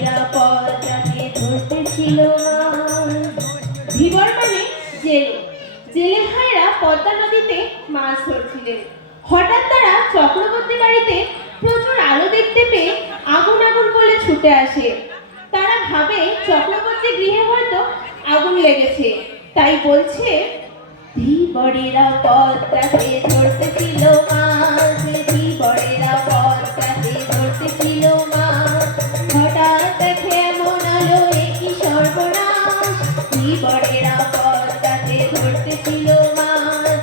ধীবরেরা পদ্মাকে ধরতেছিল ধীবর মানে জেলে। জেলে ভাইরা পদ্মা নদীতে মাছ ধরছিলেন। হঠাৎ তারা চক্রবর্তী বাড়িতে প্রচুর আলো দেখতে পেয়ে আগুন আগুন বলে ছুটে আসে। তারা ভাবে চক্রবর্তী গৃহে হয়তো আগুন লেগেছে, তাই বলছে ধীবরেরা পদ্মাকে ধরতেছিল